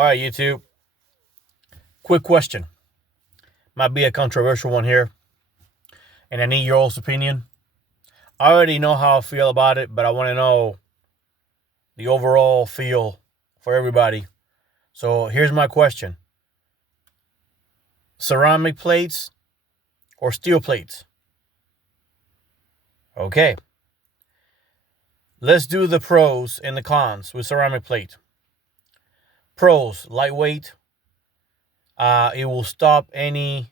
All right, YouTube. Quick question. Might be a controversial one here, and I need your all's opinion. I already know how I feel about it, but I want to know the overall feel for everybody. So here's my question: ceramic plates or steel plates? Okay. Let's do the pros and the cons with ceramic plate. Pros: lightweight. It will stop any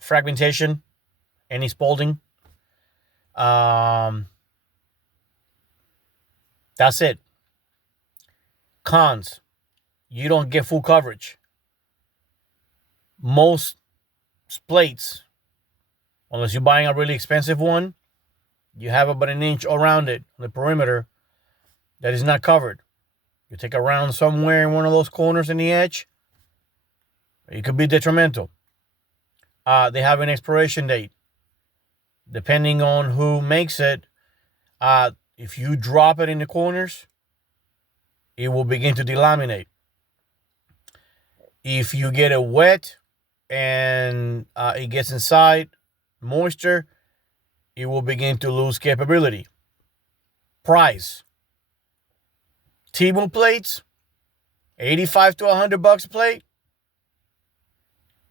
fragmentation, any spalling. That's it. Cons: you don't get full coverage. Most plates, unless you're buying a really expensive one, you have about an inch around it on the perimeter that is not covered. You take a round somewhere in one of those corners in the edge, it could be detrimental. They have an expiration date. Depending on who makes it, if you drop it in the corners, it will begin to delaminate. If you get it wet and it gets inside moisture, it will begin to lose capability. Price: T-Moon plates, $85 to $100 a plate.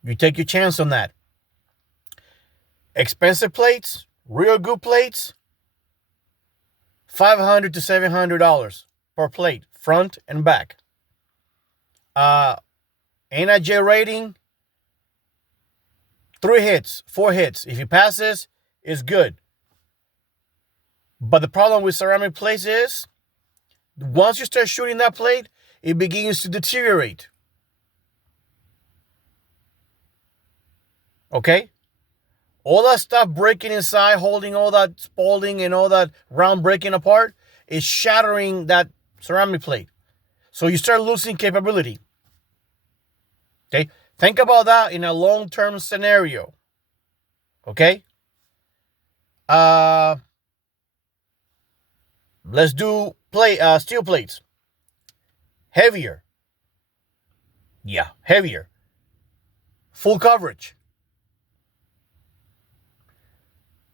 You take your chance on that. Expensive plates, real good plates, $500 to $700 per plate, front and back. NIJ rating: 3 hits, 4 hits. If he passes, it's good. But the problem with ceramic plates is, once you start shooting that plate, it begins to deteriorate. Okay? All that stuff breaking inside, holding all that spalling and all that round breaking apart, is shattering that ceramic plate. So you start losing capability. Okay? Think about that in a long-term scenario. Okay? Let's do steel plates. Heavier. Yeah, heavier. Full coverage.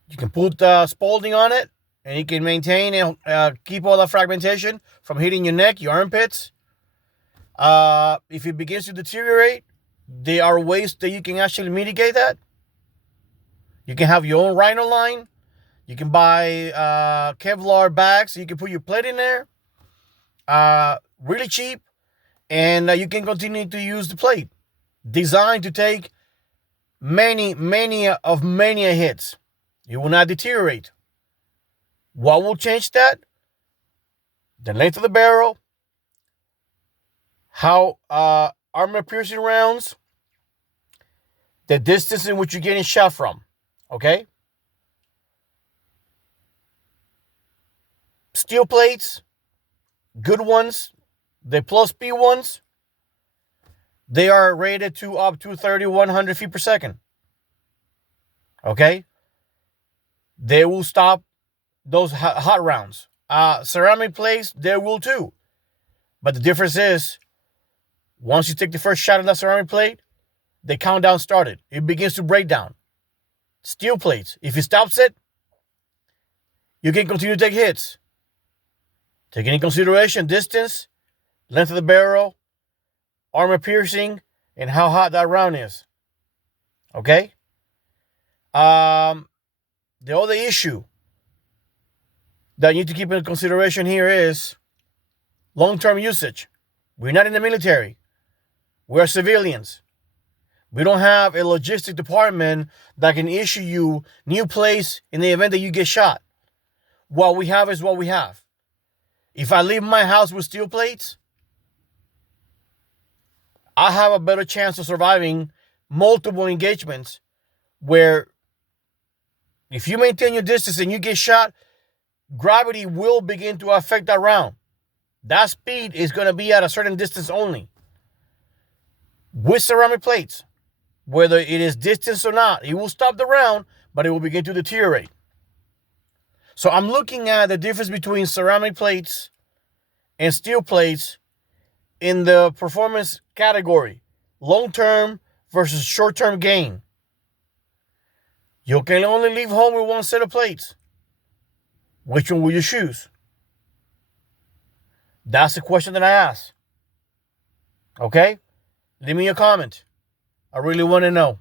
You can put spalding on it, and you can maintain and keep all the fragmentation from hitting your neck, your armpits. If it begins to deteriorate, there are ways that you can actually mitigate that. You can have your own Rhino line. You can buy Kevlar bags so you can put your plate in there. Really cheap. And you can continue to use the plate. Designed to take many hits. It will not deteriorate. What will change that? The length of the barrel, how armor piercing rounds, the distance in which you're getting shot from. Okay? Steel plates, good ones, the plus P ones, they are rated to up to 3,100 feet per second. Okay? They will stop those hot rounds. Ceramic plates, they will too. But the difference is, once you take the first shot of that ceramic plate, the countdown started. It begins to break down. Steel plates, if it stops it, you can continue to take hits. Taking into consideration distance, length of the barrel, armor piercing, and how hot that round is. Okay? The other issue that you need to keep in consideration here is long-term usage. We're not in the military. We're civilians. We don't have a logistic department that can issue you new plates in the event that you get shot. What we have is what we have. If I leave my house with steel plates, I have a better chance of surviving multiple engagements where if you maintain your distance and you get shot, gravity will begin to affect that round. That speed is going to be at a certain distance only. With ceramic plates, whether it is distance or not, it will stop the round, but it will begin to deteriorate. So I'm looking at the difference between ceramic plates and steel plates in the performance category, long-term versus short-term gain. You can only leave home with one set of plates. Which one will you choose? That's the question that I ask. Okay? Leave me a comment. I really want to know.